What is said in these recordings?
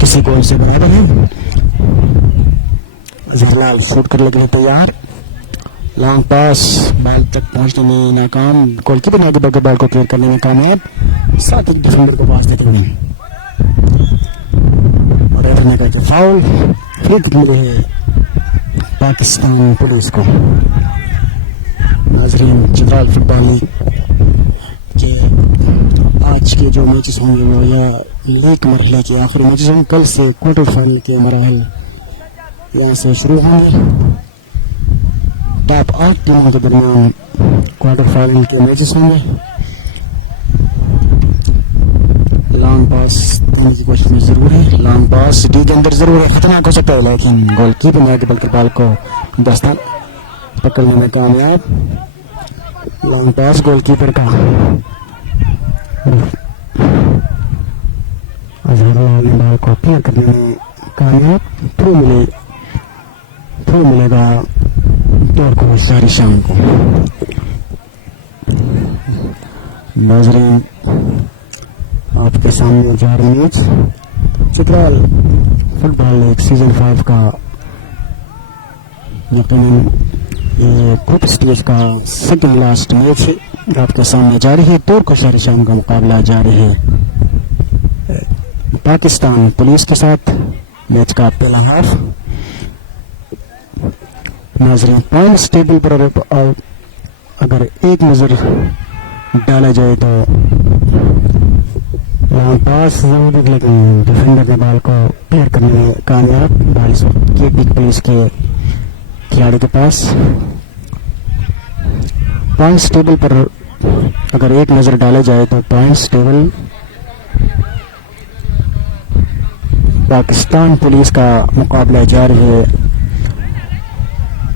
किसी गोल से बराबर है। जहरलाल शूट करने के लिए तैयार, लॉन्ग पास, बॉल तक पहुंचने में नाकाम, गोलकीपर ने आगे बढ़कर बॉल को क्लियर करने में कामयाब, साथ ही डिफेंडर को पास देते हुए और रेफरी ने कहा फाउल। फ्री किक मिले है पाकिस्तान पुलिस को। नाजरीन, चित्राल फुटबॉल लीग के आज के जो मैचेस होंगे वो या लीग मरहले के आखिरी मैचेस होंगे। कल से क्वार्टर फाइनल के मराहल यहाँ से शुरू होंगे। टॉप 8 टीमों के दरमियान क्वार्टर फाइनल के मैचेस होंगे। लॉन्ग पास देने की कोशिश में जरूर है, लॉन्ग पास डी के अंदर जरूर है, खतरनाक हो सकता है, लेकिन गोलकीपर ने आगे बढ़कर बॉल को दस्तान पकड़ने में कामयाब। लॉन्ग पास गोलकीपर का, अजहरुल्लाह ने बॉल को क्लियर करने में कामयाब। थ्रू मिलेगा तौर को सारी शाम को। नाजरीन, आपके सामने जा रही match Chitral football league season 5 का यकीनन ये ग्रुप स्टेज का सेकंड लास्ट मैच है आपके सामने जारी है। तौर को सारी शाम का मुकाबला जारी है पाकिस्तान पुलिस के साथ। मैच का पहला हाफ। नाजरीन, पॉइंट्स टेबल पर अगर एक नजर डाला जाए तो लॉन्ग पास जरूरी, लेकिन डिफेंडर ने बॉल को क्लियर करने में कामयाब। बॉल इस वक्त केपी पुलिस के खिलाड़ी के पास। पॉइंट्स टेबल पर अगर एक नजर डाला जाए तो पॉइंट्स टेबल पाकिस्तान पुलिस का मुकाबला जारी है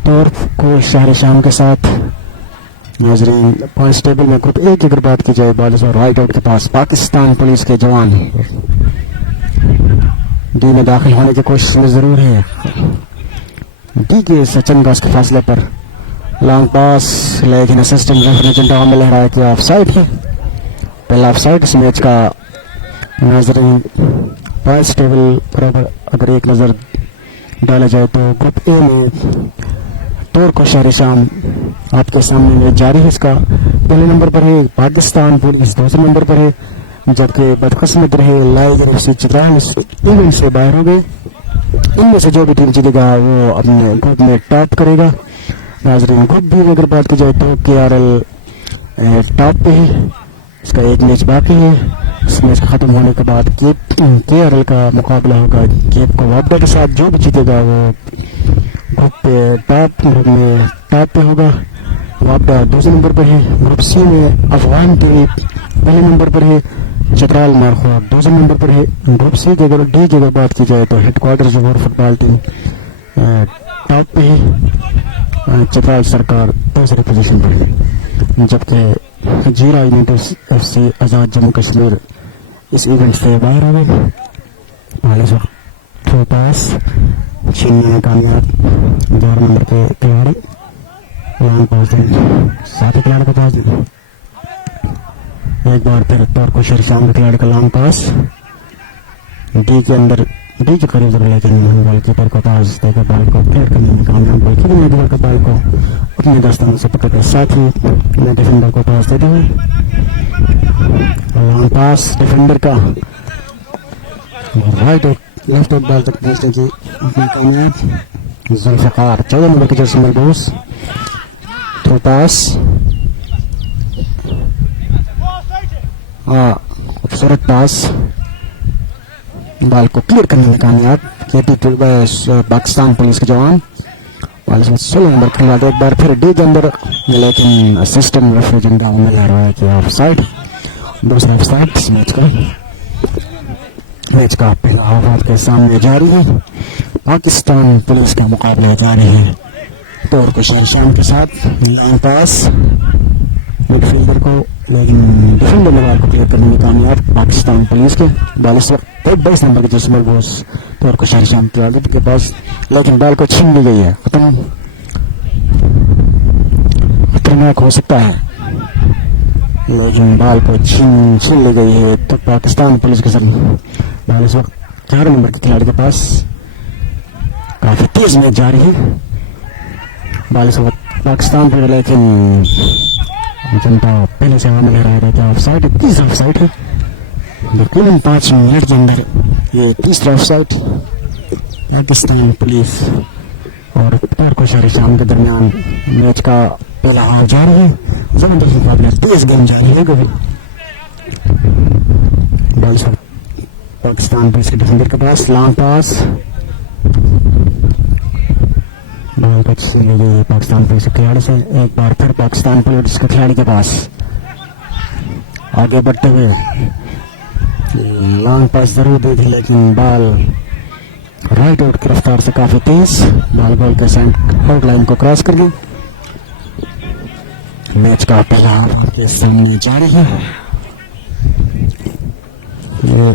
तौर को शहर शाम के साथ। नाजरीन, पॉइंट्स टेबल में ग्रुप ए की अगर बात की जाए, बॉल और राइट आउट के पास पाकिस्तान पुलिस के जवान डी में दाखिल होने की कोशिश में जरूर है। डी के सचिन गज के फासले पर लॉन्ग पास, लेकिन असिस्टेंट रेफरी झंडा में लहराया कि ऑफ साइड है। पहला ऑफ साइड इस मैच का। नाजरीन, पॉइंट्स टेबल पर अगर एक नजर डाला जाए तो ग्रुप ए में तौर को शहर शाम आपके सामने में जारी है। इसका पहले नंबर पर है पाकिस्तान पुलिस, दूसरे नंबर पर है, जबकि बदकिस्मत रहे लाइगर एफसी चित्राल इवेंट से बाहर हो गए। इनमें से जो भी टीम जीतेगा वो अपने ग्रुप में टॉप करेगा। नाजरीन, ग्रुप बी में अगर बात की जाए तो KRL टॉप पे है, इसका एक मैच बाकी है। इस मैच खत्म होने के बाद KRL का मुकाबला होगा केप को वापडा के साथ। जो भी जीतेगा वो ग्रुप पे ग्रुप में टॉप पे होगा। वापडा दूसरे नंबर पर है। ग्रुप सी में अफगान टीम पहले नंबर पर है, चित्राल मारखोब दूसरे नंबर पर है। ग्रुप सी के अगर डी की अगर बात की जाए तो हेडक्वार्टर जोर फुटबॉल टीम टॉप पे है, चित्राल सरकार दूसरी पोजीशन पर है, जबकि जीरा यूनाइटेड FC आजाद जम्मू कश्मीर इस इवेंट से बाहर हो गए। पहले थ्रो पास छीनने में कामयाब 11 नंबर के खिलाड़ी, लॉन्ग पास साथ ही खिलाड़ी के पास। एक बार फिर तौर को शहर शाम के खिलाड़ी का लॉन्ग पास डी के अंदर, डी के करीब जरूर, लेकिन गोलकीपर को पास देकर बॉल को क्लियर करने में कामयाब। गोलकीपर ने बॉल का बॉल को अपने दस्तानों से पकड़कर साथ ही डिफेंडर को पास देते हुए लॉन्ग पास डिफेंडर का राइट लेफ्ट आउट बॉल तक पहुंचने की कामयाब। जुल्फकार 14 नंबर के जर्सी मलबूस, थ्रू पास, खूबसूरत पास, बॉल को क्लियर करने में कामयाब। पाकिस्तान पुलिस के जवान 16 नंबर खिलाड़ी एक बार फिर डी के अंदर, लेकिन असिस्टेंट रेफरी झंडा में लहरा रहा है कि ऑफ साइड। दूसरा ऑफ साइड इस मैच का पहला हाफ आपके सामने जारी है। पाकिस्तान पुलिस का मुकाबला जारी है तौर को शहर शाम के साथ। लॉन्ग पास मिडफील्डर को, लेकिन डिफेंडर ने बॉल को क्लियर करने में कामयाब पाकिस्तान पुलिस के। बॉल इस वक्त 22 नंबर के जिसमें बोस तौर को शहर शाम के पास, लेकिन बॉल को छीन ली गई है। खतरनाक हो सकता है, लेकिन बॉल को छीन ली गई है तो पाकिस्तान पुलिस के साथ। बॉल इस वक्त 4 नंबर के खिलाड़ी के पास काफी तेज मैच जारी है। बॉल इस वक्त पाकिस्तान पर, लेकिन जनता पहले से हवा में लहराया रहता है। ऑफसाइड, तीसरा ऑफसाइड है। तकरीबन 5 मिनट के अंदर ये तीसरा ऑफसाइड। पाकिस्तान पुलिस और तारको शाम के दरमियान मैच का पहला हाफ जारी है। जबरदस्त मुकाबला, तेज गेंद जारी है। बॉल पाकिस्तान पुलिस के डिफेंडर के पास, लॉन्ग पास, बॉल को अच्छी ले गई पाकिस्तान पुलिस के खिलाड़ी से। एक बार फिर पाकिस्तान पुलिस के खिलाड़ी के पास आगे बढ़ते हुए लॉन्ग पास जरूर दी थी, लेकिन बॉल राइट आउट की रफ्तार से काफी तेज बॉल के आउट लाइन को क्रॉस कर गई। मैच का पहला हाफ आपके सामने जारी है। ये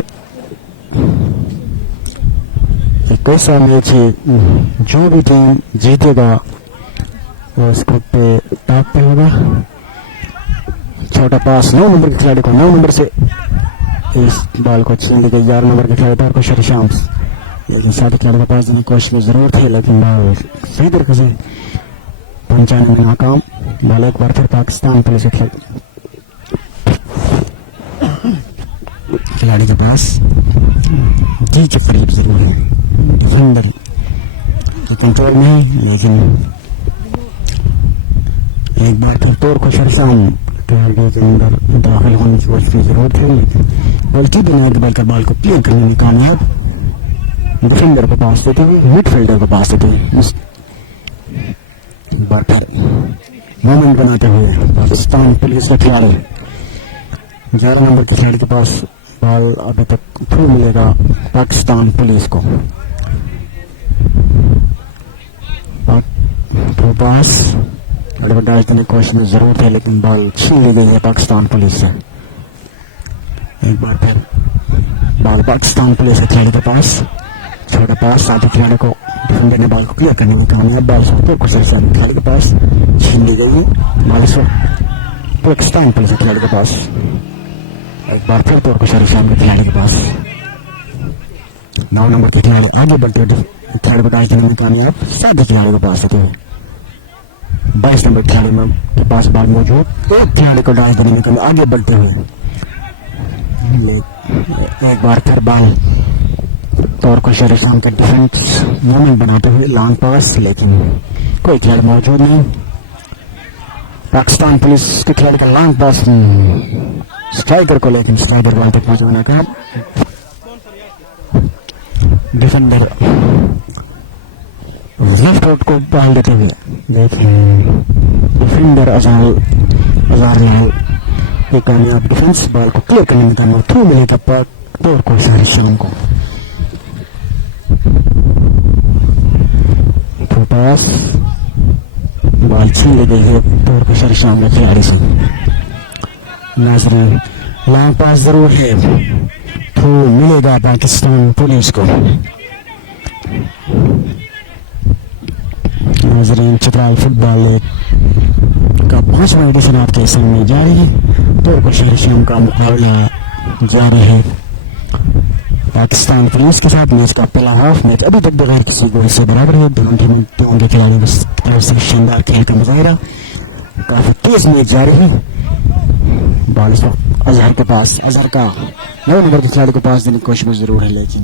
एक ऐसा मैच है, जो भी टीम जीतेगा वो इस ग्रुप पे टॉप पे होगा। छोटा पास 9 नंबर के खिलाड़ी को, 9 नंबर से इस बॉल को छीन ली गई। 11 नंबर के खिलाड़ी तारको शाम्स, लेकिन 7 खिलाड़ी के पास देने की कोशिश में जरूर थी, लेकिन बॉल सही तरीके से पहुंचाने में नाकाम। बॉल एक बार फिर पाकिस्तान पुलिस के खिलाड़ी के पास जी के करीब जरूर है। डिफेंडर के कंट्रोल में है, लेकिन एक बार फिर तारको शाम के अंदर दाखिल होने की कोशिश की जरूरत है, लेकिन गलती बनाए बॉल बॉल को क्लियर करने में कामयाब। डिफेंडर को पास देते हुए, मिडफील्डर को पास देते हुए बार फिर मोमेंट बनाते हुए पाकिस्तान पुलिस का खिलाड़ी 11 नंबर के खिलाड़ी के पास बॉल अभी तक फिर मिलेगा पाकिस्तान पुलिस को। पास डाल करने की कोशिश में जरूर है, लेकिन बॉल छीन ली गई है पाकिस्तान पुलिस से। एक बार फिर बॉल पाकिस्तान पुलिस के खिलाड़ी के पास, छोटा पास 7 खिलाड़ी को, डिफेंडर ने बॉल को क्लियर करने में कामयाब। बॉल खिलाड़ी के पास छीन ली गई है। बॉल पाकिस्तान पुलिस के खिलाड़ी के पास, एक बार फिर तारको शाम के खिलाड़ी के पास 9 नंबर के खिलाड़ी आगे बढ़ते हुए खिलाड़ी को डाल करने में कामयाब। 7 खिलाड़ी को पास देते हुए 22 नंबर खिलाड़ी के पास बॉल मौजूद, एक खिलाड़ी को डाल करने में कामयाब आगे बढ़ते हुए। एक बार फिर बॉल तारको शाम का डिफेंस मूवमेंट बनाते हुए लॉन्ग पास, लेकिन कोई खिलाड़ी मौजूद नहीं। पाकिस्तान पुलिस के खिलाड़ी का लॉन्ग पास स्ट्राइकर को, लेकिन स्ट्राइकर बॉल तक पहुंचने का डिफेंडर लेफ्ट आउट को बॉल देते हुए, लेकिन डिफेंडर अजहर एक कामयाब डिफेंस बॉल को क्लियर करने में कामयाब। थ्रू मिलेगा तारको शाम को। पास बॉल छीन ली गई है तारको शाम के खिलाड़ी से। नाजरीन, लॉन्ग पास जरूर है, थ्रू मिलेगा पाकिस्तान पुलिस को। नाजरीन, चित्राल फुटबॉल का 5वां एडिशन आपके सामने जारी है। तारको शाम का मुकाबला जारी है पाकिस्तान पुलिस के साथ। मैच का पहला हाफ मैच अभी तक बगैर किसी गोल से बराबर है। दोनों टीमों के खिलाड़ियों की तरफ से शानदार खेल का मुजाहिरा, काफी तेज मैच जारी है। बॉल इस वक्त अजहर के पास, अजहर का 9 नंबर के खिलाड़ी को पास देने की कोशिश में जरूर है, लेकिन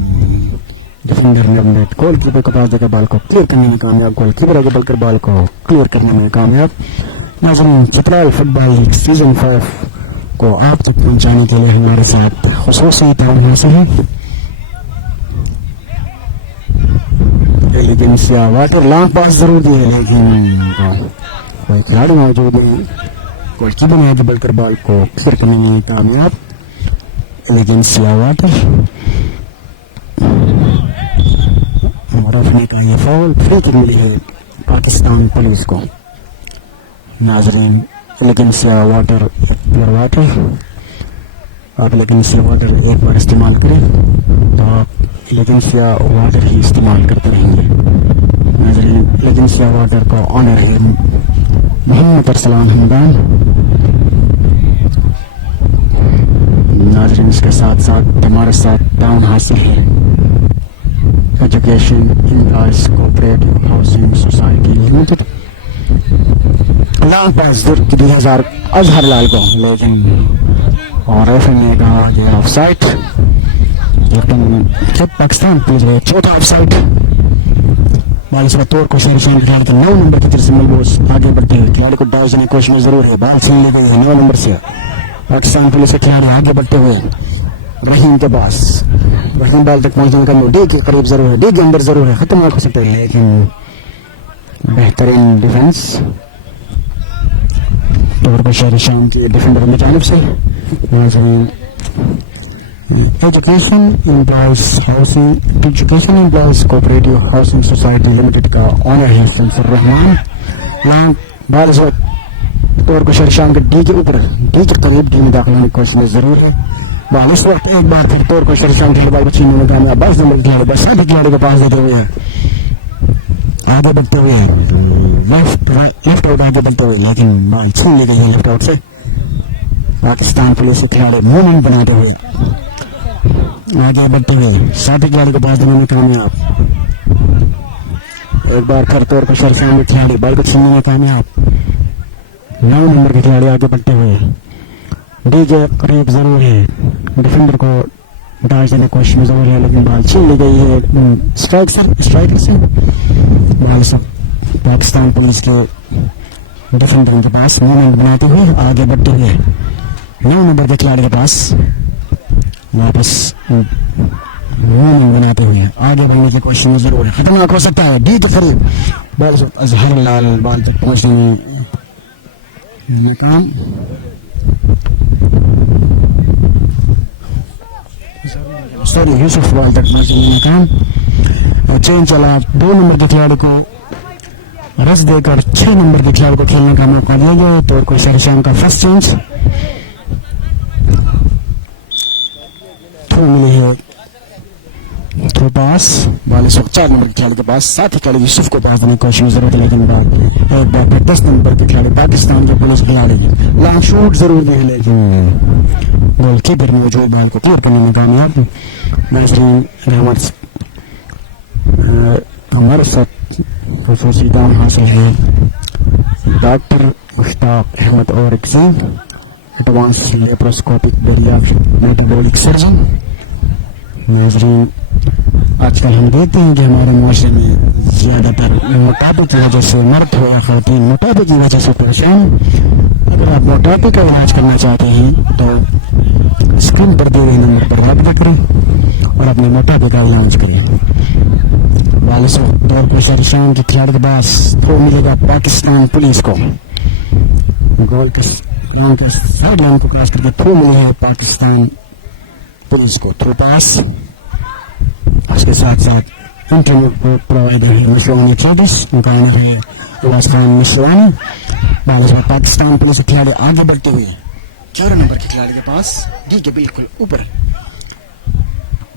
डिफेंडर ने गोलकीपर को पास देकर बॉल को क्लियर करने में कामयाब। गोलकीपर आगे बढ़कर बॉल को क्लियर करने में कामयाब। नाज़रीन, चित्राल फुटबॉल लीग सीजन 5 को आप तक पहुंचाने के लिए हमारे साथ खुसूसी ताउन हासिल है एलिगेंसिया वाटर। लॉन्ग पास जरूर दिए, लेकिन कोई खिलाड़ी मौजूद नहीं। गोलकीपर ने आगे बढ़कर बॉल को क्लियर करने में कामयाब। एलिगेंसिया वाटर रफने का ये फाउल, फ्री किक मिली है पाकिस्तान पुलिस को। नाजरीन, एलिगेंसिया वाटर प्योर वाटर, आप एलिगेंसिया वाटर एक बार इस्तेमाल करें तो आप एलिगेंसिया वाटर ही इस्तेमाल करते रहेंगे। नाजरीन, एलिगेंसिया वाटर का ऑनर है मोहम्मद अरसलान हमदान। नाजरीन, इसके साथ साथ हमारे साथ डाउन हासिल है education employees cooperative housing society limited. Long pass की 2000 अजहर लाल को, लेकिन और रेफरी ने कहा कि ऑफ साइड, लेकिन जब पाकिस्तान पुलिस गए चौथा ऑफ साइड। बालिश का तौर को शेरशान खिलाड़ी के 9 नंबर की तरफ से मलबूस आगे बढ़ते हुए खिलाड़ी को डाउन करने की कोशिश में जरूर है। बाल छीन ली गई है 9 नंबर से। पाकिस्तान पुलिस के खिलाड़ी आगे बढ़ते हुए रहीम के पास, रहीम बाल तक पहुंचने का डी के करीब जरूर है, डी के अंदर जरूर है, खत्म हो सकता है, लेकिन बेहतरीन डिफेंस तौर पर शेरशान की डिफेंडर की जानिब से। Education employees cooperative housing society limited का ऑनर है शमसुर रहमान। यहाँ बाल तौर पर शेरशान के डी के ऊपर, डी के करीब डी में दाखिल होने की कोशिश में जरूर है। बाल इस वक्त एक बार फिर तौर पर शेरशान के बाल बच्ची में कामयाब। 22 नंबर खिलाड़ी बस साथ खिलाड़ी को पास देते हुए आगे बढ़ते हुए लेफ्ट आउट आगे बढ़ते हुए, लेकिन बॉल छीन ली गई है लेफ्ट आउट से। पाकिस्तान पुलिस के खिलाड़ी मूवमेंट बनाते हुए आगे बढ़ते हुए साथी खिलाड़ी को पास देने में कामयाब। एक बार फिर तौर पर शेरशान के खिलाड़ी बॉल को छीनने में कामयाब। 9 नंबर के खिलाड़ी आगे बढ़ते हुए डी के करीब जरूर है, डिफेंडर को डाल देने की कोशिश में जरूर है, लेकिन बॉल छीन ली गई है स्ट्राइकर से। बॉल सब पाकिस्तान पुलिस के डिफेंडर के पास मूवमेंट बनाते हुए आगे बढ़ते हुए 9 नंबर के खिलाड़ी के पास वापस मूवमेंट बनाते हुए आगे बढ़ने की कोशिश में जरूर है, खतरनाक हो सकता है। डी के करीब बॉल अजहर लाल बॉल तक पहुंचने में नाकाम। सॉरी यूसुफ बॉल तक पहुंचने में नाकाम। चेंज चला 2 नंबर के खिलाड़ी को रस देकर 6 नंबर के खिलाड़ी को खेलने का मौका दिया गया। तो कोई शेरशान का फर्स्ट चेंज थ्रो मिली है, थ्रो पास बॉल इस वक्त 4 नंबर के खिलाड़ी के पास, साथ ही खिलाड़ी यूसुफ को पास देने की कोशिश में जरूरत है, लेकिन एक बार फिर 10 नंबर के खिलाड़ी पाकिस्तान के पुलिस खिलाड़ी लॉन्ग शूट जरूर है, लेकिन गोलकीपर मौजूद बॉल को क्लियर करने में कामयाब। नाजरीन रहमत हमारे साथ खसूसी दाम हासिल है डॉक्टर मुश्ताक अहमद और एडवांस लेप्रोस्कोपिक मेटाबॉलिक सर्जन। नाजरीन आजकल हम देखते हैं कि हमारे मुआशरे में ज्यादातर मोटापे की वजह से मर्द हो या खवातीन मोटापे की वजह से परेशान। अगर आप मोटापे का इलाज करना चाहते हैं तो स्क्रीन पर दिए गए नंबर पर रब्ता करें और अपने मोटापे का इलाज करें। बालिश दौर पर शेरशान के खिलाड़ी के पास थ्रो मिलेगा पाकिस्तान पुलिस को। गोल के ग्राउंड के साइड लाइन को क्रॉस करके थ्रो मिले है पाकिस्तान पुलिस को। थ्रो पास उसके साथ साथ इंटरनेट प्रोवाइडर है मुस्लिम ट्रेडर्स, उनका नाम है उवास खान मिश्रानी। बालिश में पाकिस्तान पुलिस के खिलाड़ी आगे बढ़ते हुए 14 नंबर के खिलाड़ी के पास डी के बिल्कुल ऊपर,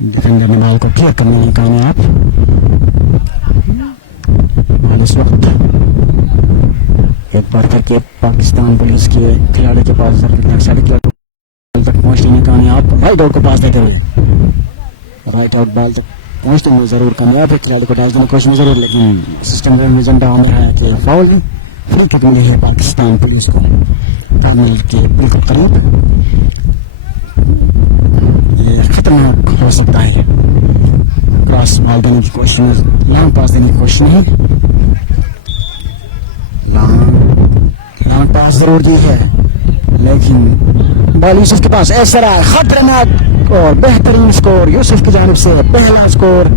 डिफेंडर ने बॉल को क्लियर करने में कामयाब। इस वक्त एक बार करके पाकिस्तान पुलिस के खिलाड़ी के पास साढ़े तक पहुंचने में कामयाब। राइट आउट को पास देते हुए राइट आउट बॉल तक पहुंचने में जरूर कामयाब है, खिलाड़ी को डाल देने की कोशिश में जरूर, लेकिन सिस्टम में एजेंडा हो रहा है कि फाउल है। फ्री किक मिली है पाकिस्तान पुलिस को टर्मिनल के बिल्कुल करीब। ये खतरनाक हो सकता है, क्रॉस बॉल देने की कोशिश में, लॉन्ग पास देने की कोशिश नहीं, लॉन्ग पास जरूर दी है, लेकिन बॉल यूसुफ के पास ऐसा रहा खतरनाक और बेहतरीन स्कोर यूसुफ की जानिब से। पहला स्कोर,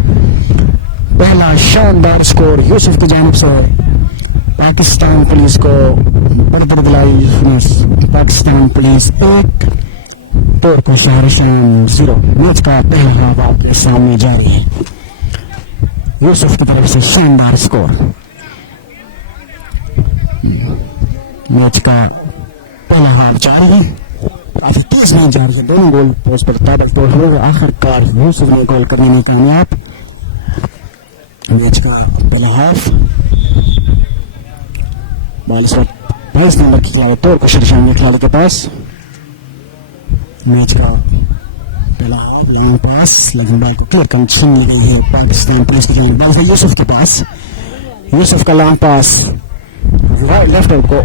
पहला शानदार स्कोर यूसुफ की जानिब से पाकिस्तान पुलिस को बढ़त दिलाई। पाकिस्तान पुलिस 1 तौर पर शेरशान 0। मैच का पहला हाफ आपके सामने जारी है, यूसुफ की तरफ से शानदार स्कोर। मैच का पहला हाफ जारी है, काफी तेज मैच जारी है, दोनों गोल पोस्ट पर ताबड़तोड़ हो गए। आखिरकार यूसुफ ने गोल करने में कामयाब। मैच का पहला हाफ बॉल इस वक्त 22 नंबर की खिलाड़ी तौर पर शेरशान के खिलाड़ी के पास। मैच का पहला हाफ लॉन्ग पास, लेकिन बॉल को क्लियर कर छीन ली गई है पाकिस्तान पुलिस की जानिब। बॉल है यूसुफ के पास, यूसुफ का लॉन्ग पास लेफ्ट आउट को,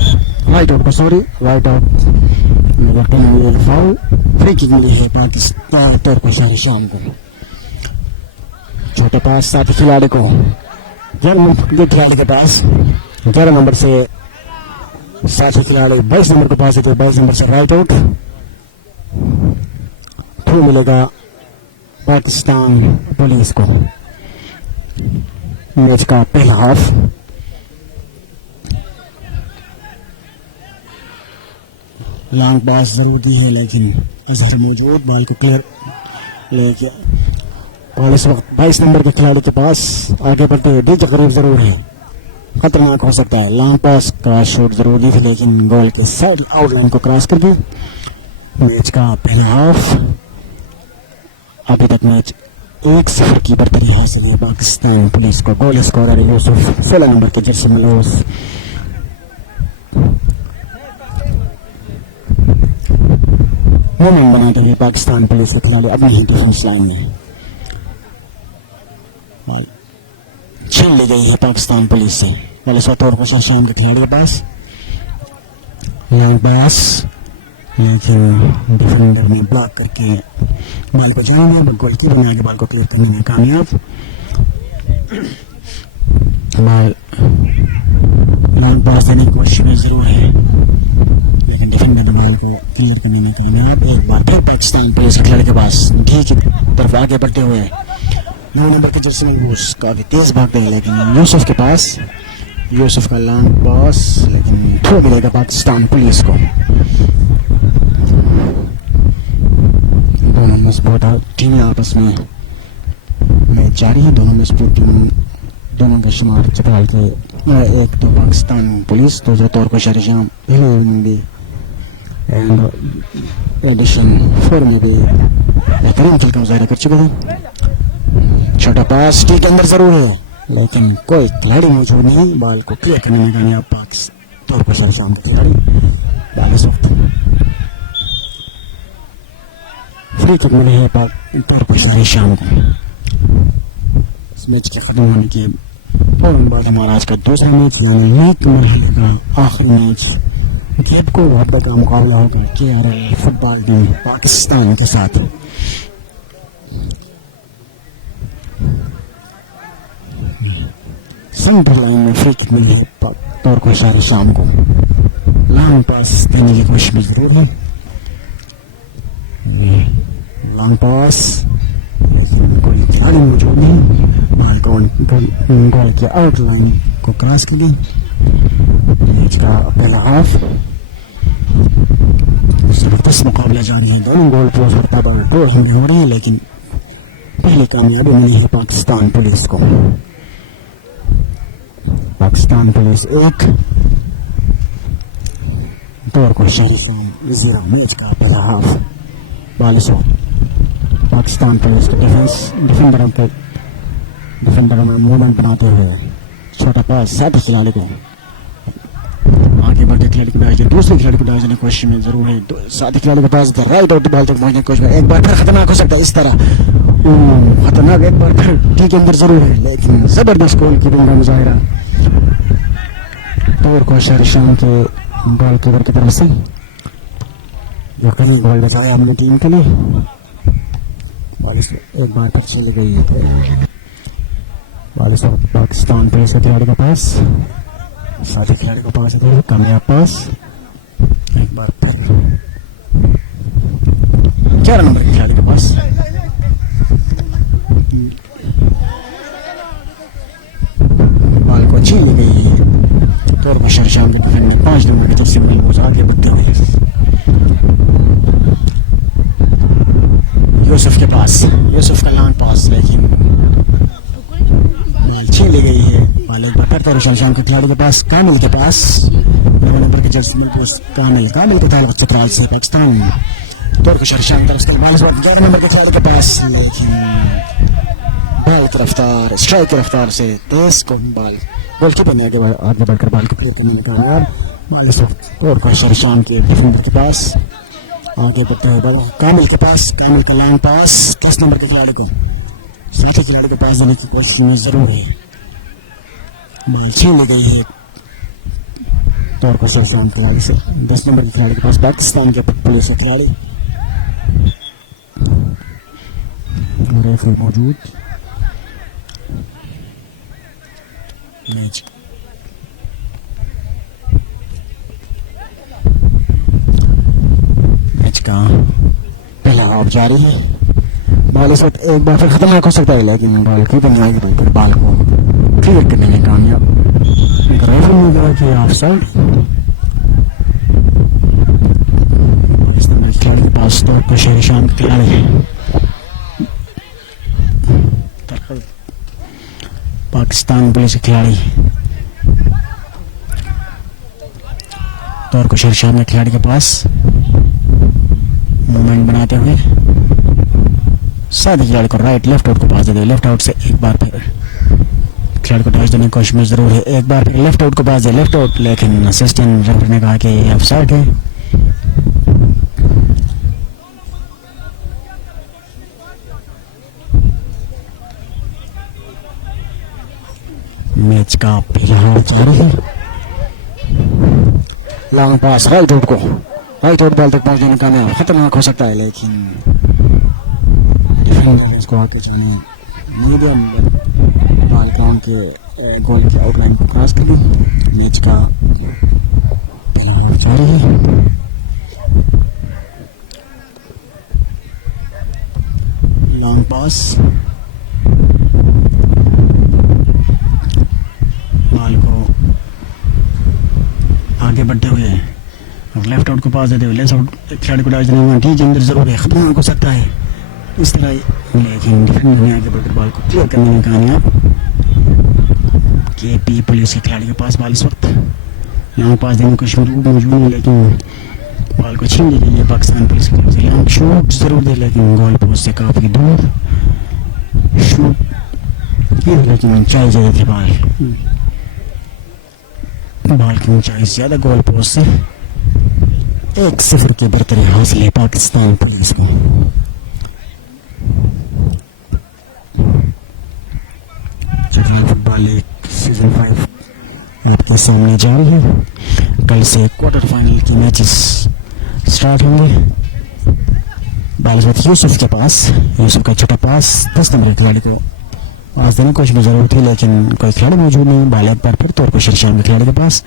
राइट आउट को, sorry right out, foul. Free kick मिली है पाकिस्तान तुर्क शाम को। छोटे पास साथी खिलाड़ी को, 11 खिलाड़ी के पास, 11 नंबर से साथी खिलाड़ी 22 नंबर के पास है, 22 नंबर से राइट आउट। थ्रू मिलेगा पाकिस्तान पुलिस को। मैच का पहला हाफ लॉन्ग पास जरूर दी है, लेकिन अजहर मौजूद, बॉल को क्लियर लेके बॉल इस वक्त 22 नंबर के खिलाड़ी के पास आगे बढ़ते हुए डीजे करीब जरूर है, खतरनाक हो सकता है। लॉन्ग पास का शॉट जरूर दी थी, लेकिन गोल के साइड आउटलाइन को क्रॉस कर दी। मैच का पहला हाफ अभी तक मैच 1-0 की बढ़तरी हासिल है पाकिस्तान पुलिस को। गोल स्कोरर यूसुफ, 16 नंबर के जर्सी मलूस। मोमेंट बनाते हुए पाकिस्तान पुलिस के खिलाड़ी अपनी ही डिफेंस लाइन में। छीन ली गई है पाकिस्तान पुलिस से। पहले सतौर को शाम के खिलाड़ी के पास लॉन्ग पास, लेकिन डिफेंडर ने ब्लॉक करके बॉल को जाना, गोलकीपर ने आगे बॉल को क्लियर करने में कामयाब। बॉल लॉन्ग पास देने की कोशिश में जरूर है, लेकिन डिफेंडर ने बॉल को क्लियर करने में कामयाब। एक बार फिर पाकिस्तान पुलिस के खिलाड़ी के पास डी की तरफ आगे बढ़ते हुए 9 नंबर के जर्सी में घूस काफी तेज भागते हैं, लेकिन यूसुफ के पास, यूसुफ का लॉन्ग पास, लेकिन थ्रो मिलेगा पाकिस्तान पुलिस को। दोनों मजबूत टीमें आपस में मैच जारी है। दोनों मजबूत टीम, दोनों का शुमार चपराल के, एक तो पाकिस्तान पुलिस, दूसरा तौर को शाम भी एंड एडिशन 4 में भी बेहतरीन खेल का मुजाहरा कर चुके हैं। छोटा पास टी के अंदर जरूर है, लेकिन कोई खिलाड़ी मौजूद नहीं, बॉल को क्लियर करने में कामयाब पाकिस्तान तौर पर शाम के खिलाड़ी। बॉल इस वक्त फ्री किक मिली है तौर पर शाम को। इस मैच के खत्म होने के फौरन बाद हमारा आज का दूसरा मैच, यानी लीग मरहले का आखिरी मैच, गेब को हफ्ते का मुकाबला होगा KRL फुटबॉल टीम पाकिस्तान के साथ। सेंटर लाइन में फ्री किक मिली है तौर को शाम को। लॉन्ग पास देने की कोशिश में जरूर है, लॉन्ग पास, कोई खिलाड़ी मौजूद नहीं, बॉल गोल के आउटलाइन को क्रॉस की गई। मैच का पहला हाफ जबरदस्त मुकाबला जारी है, दोनों गोल पोस्ट पर तबाह हो रही है, लेकिन पहली कामयाबी मिली है पाकिस्तान पुलिस को। पाकिस्तान पुलिस 1 दौर को शाम 0। मैच का पहला हाफ बॉल पाकिस्तान पुलिस के डिफेंडरों में मूवमेंट बनाते हुए छोटा पास साथी खिलाड़ी को आगे बढ़ते खिलाड़ी को डाल, दूसरे खिलाड़ी को डालने की कोशिश में जरूर है। साथी खिलाड़ी के पास राइट आउट बॉल तक पहुंचने की कोशिश में, एक बार फिर खतरनाक हो सकता है इस तरह, खतरनाक एक बार फिर टी के अंदर जरूर है, लेकिन जबरदस्त गोल कीपिंग का मुजाहिरा तौर को शाम के गोल कीपर की तरफ से, जो कहीं गोल बचाया अपनी टीम के लिए। एक बार फिर चली गई है बॉल पाकिस्तान पुलिस के खिलाड़ी के पास, साथी खिलाड़ी को पास है, कामयाब पास। एक बार फिर 11 नंबर के खिलाड़ी के पास, बॉल को छीन ली गई है तौर पर शाम के डिफेंड 5 नंबर की जर्सी में वो आगे बढ़ते हुए यूसुफ के पास, यूसुफ का लॉन्ग पास, लेकिन छीन ली गई है। बॉल एक बार फिर शाम के खिलाड़ी के पास, कामिल के पास, 9 नंबर के जर्सी में कामिल के ताल्लुक चतराल से पाकिस्तान तौर को शाम तरफ से बॉल 11 नंबर के खिलाड़ी के पास, लेकिन बाइक रफ्तार स्ट्राइक की रफ्तार से तेज को बॉल गोलकीपर ने आगे बढ़कर बॉल को क्लियर करने में कामयाब। बॉल इस वक्त और को शाम के डिफेंडर के पास, आगे बढ़ते हुए बड़ा कामिल के पास, कामिल का लॉन्ग पास 10 नंबर के खिलाड़ी को, साथी खिलाड़ी के पास देने की कोशिश में जरूर है। बॉल छीन ली गई है तौर पर सरसाम खिलाड़ी से। 10 नंबर के खिलाड़ी के पास पाकिस्तान के पुलिस के खिलाड़ी रेफरी मौजूद। मैच का पहला हाफ जारी है। बॉल इस वक्त एक बार फिर खतरनाक हो सकता है, लेकिन बॉल की बनी आएगी पर बॉल को क्लियर करने में कामयाब। रेफरी ने कहा कि ऑफसाइड। खिलाड़ी के पास तो कुछ शाम खिलाड़ी है। पाकिस्तान पुलिस के खिलाड़ी तौर को शेरशाह ने खिलाड़ी के पास मूवमेंट बनाते हुए साथ खिलाड़ी को राइट लेफ्ट आउट को पास दे दे। लेफ्ट आउट से एक बार फिर खिलाड़ी को टच देने की कोशिश में जरूर है। एक बार फिर लेफ्ट आउट को पास दे, लेफ्ट आउट, लेकिन असिस्टेंट रेफरी ने कहा कि ऑफसाइड है। मैच का पहला हाफ जारी है। लॉन्ग पास राइट आउट को, राइट आउट बॉल तक पहुंचने में कामयाब। खतरनाक हो सकता है, लेकिन डिफेंडर्स को आके चलने मीडियम बॉल काउंट के गोल की आउटलाइन को क्रॉस कर दी। मैच का पहला हाफ जारी है। लॉन्ग पास बॉल को आगे बढ़ते हुए और लेफ्ट आउट को पास देते हुए लेफ्ट आउट खिलाड़ी को डाल देने में ठीक अंदर जरूर है। खतरनाक हो सकता है इस तरह, लेकिन डिफेंडर ने आगे बढ़कर बॉल को क्लियर करने में कामयाब। केपी पुलिस के खिलाड़ी के पास बॉल इस वक्त यहाँ पास देने को मौजूद है, लेकिन बॉल को छीन ली गई है पाकिस्तान पुलिस की तरफ से। लॉन्ग शॉट जरूर दे, लेकिन गोल पोस्ट से काफी दूर शॉट, लेकिन ऊंचाई ज्यादा थी। बॉल की ऊंचाई ज्यादा, गोल पोस्ट से 1-0 की बढ़तरी हासिल है पाकिस्तान पुलिस को। फुटबॉल लीग सीजन 5 आपके सामने जारी है। कल से क्वार्टर फाइनल की मैचेस स्टार्ट होंगे। बालिश यूसुफ के पास, यूसुफ का छोटा पास 10 नंबर खिलाड़ी को पास देने की कोशिश में जरूर थी, लेकिन कोई खिलाड़ी मौजूद नहीं। बाल एक बार फिर तौर को शेरशाह के खिलाड़ी के पास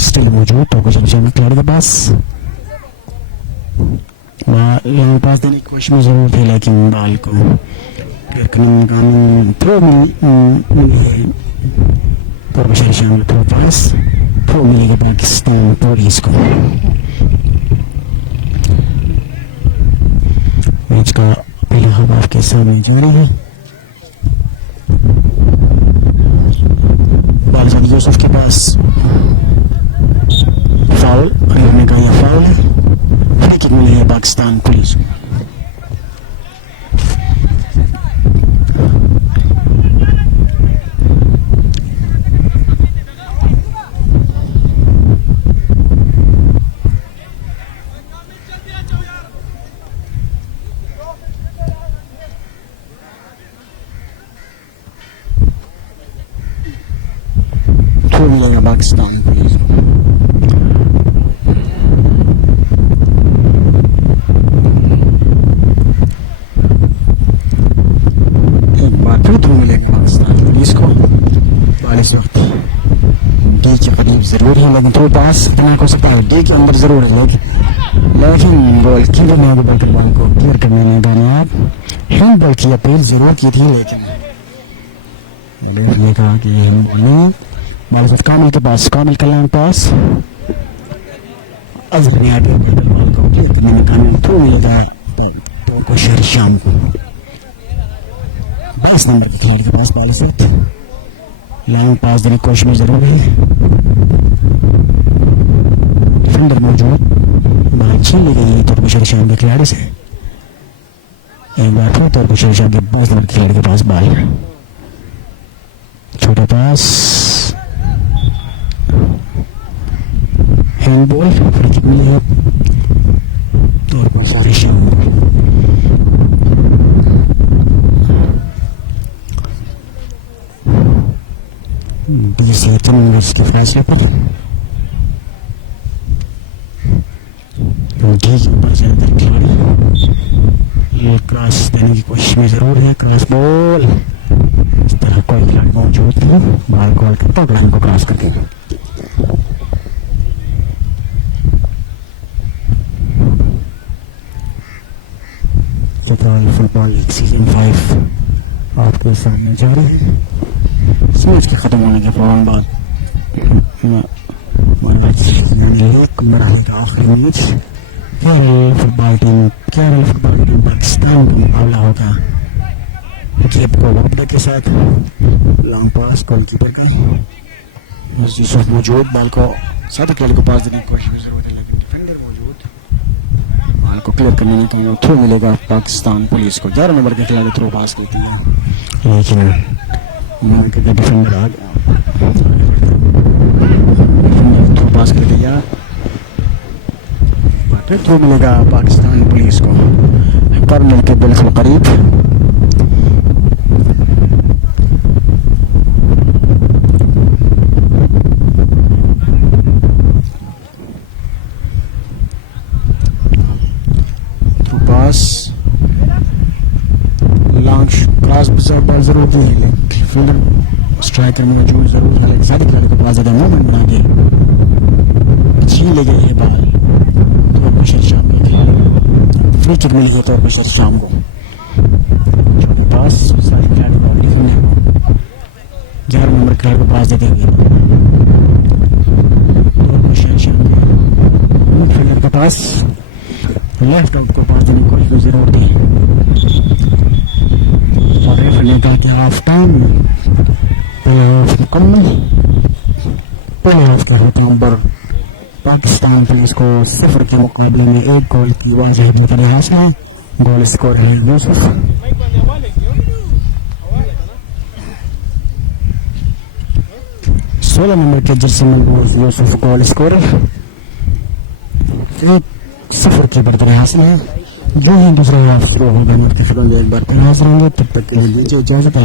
स्टिल मौजूद, तौर को शेरशाह के खिलाड़ी के पास पास देने की कोशिश में जरूर थी, लेकिन बाल को थ्रो तौर को शेरशाह के थ्रो पास थ्रो मिलेगा पाकिस्तान पुलिस को। मैच का पहला हाफ आपके सामने जारी है। बाल यूसुफ के पास फाउल, रेफरी का यह फाउल है। फ्री किक मिली है पाकिस्तान पुलिस को। मिलेगा पाकिस्तान पुलिस को। एक बार फिर थ्रू मिलेगी पाकिस्तान पुलिस को। इस वक्त डी के करीब जरूर है, लेकिन थ्रू पास इतना हो सकता है डी के अंदर जरूर है, लेकिन गोल कीपर ने आगे बढ़कर बॉल को क्लियर करने में कामयाब। हैंड बॉल की अपील जरूर की थी, लेकिन ने कहा कि नहीं। कामिल के पास, कामिल का लॉन्ग पास अजहर ने आगे बढ़कर बॉल को क्लियर करने में कामयाब। थ्रू मिलेगा तो को शेरशाह को। 22 नंबर के खिलाड़ी के पास बॉल इस वक्त लॉन्ग पास देने की कोशिश में जरूर है। डिफेंडर मौजूद, बॉल छीन ली गई तो शेरशाह के खिलाड़ी से। एक बार फिर तो शेरशाह के 22 नंबर के खिलाड़ी के पास बॉल, छोटा पास हैंडबॉल फ्री किक मिली है और बहुत सारे शाम के फैसले पर ठीक ऊपर से अंदर खिलाड़ी ये क्रॉस देने की कोशिश में जरूर है। क्रॉस बॉल इस तरह कोई खिलाड़ी मौजूद है बाल गोल के पकड़ा को क्रॉस करके फुटबॉल सीजन 5 आपके सामने जा रही है। मैच के खत्म होने के फौरन बाद का आखिरी मैच फुटबॉल टीम पाकिस्तान का मुकाबला होगा के साथ। लॉन्ग पास गोलकीपर का यूसुफ मौजूद बाल को साथ खिलाड़ी को पास देने की कोशिश जरूर है लेकिन डिफेंडर मौजूद बाल को क्लियर करने में कहीं थ्रो मिलेगा पाकिस्तान पुलिस को। 11 नंबर के खिलाड़ी थ्रो पास करती है लेकिन डिफेंडर आ गया थ्रो पास कर दिया थ्रो मिलेगा पाकिस्तान पुलिस को। पर मिलकर बिल्कुल करीब थ्रो पास लॉन्ग जरूरत नहीं है फील्डर स्ट्राइकर में मौजूद जरूर है लेकिन सारे खिलाड़ी को पास ज्यादा मूवमेंट बना के छीन ले गई है बाल शाम फ्री किक मिली है तो शाम को छोटे पास सारे खिलाड़ी को अपनी फील्डर को 11 नंबर खिलाड़ी को पास दे देंगे फील्डर के पास लेफ्ट आउट को पास देने की कोशिश जरूर दी और रेफरी ने कहा कि हाफ टाइम प्ले ऑफ मुकम्मल। प्ले ऑफ के हुक्म पर पाकिस्तान पुलिस को 0 के मुकाबले में 1 गोल की वाज़ेह जीतने हासिल है। गोल स्कोर है यूसुफ। 16 नंबर के जर्सी में यूसुफ गोल स्कोर 1-0 की बढ़त हासिल है। जो ही दूसरा हाफ शुरू होगा एक बार फिर हाजिर होंगे तब तक के लिए इजाजत है।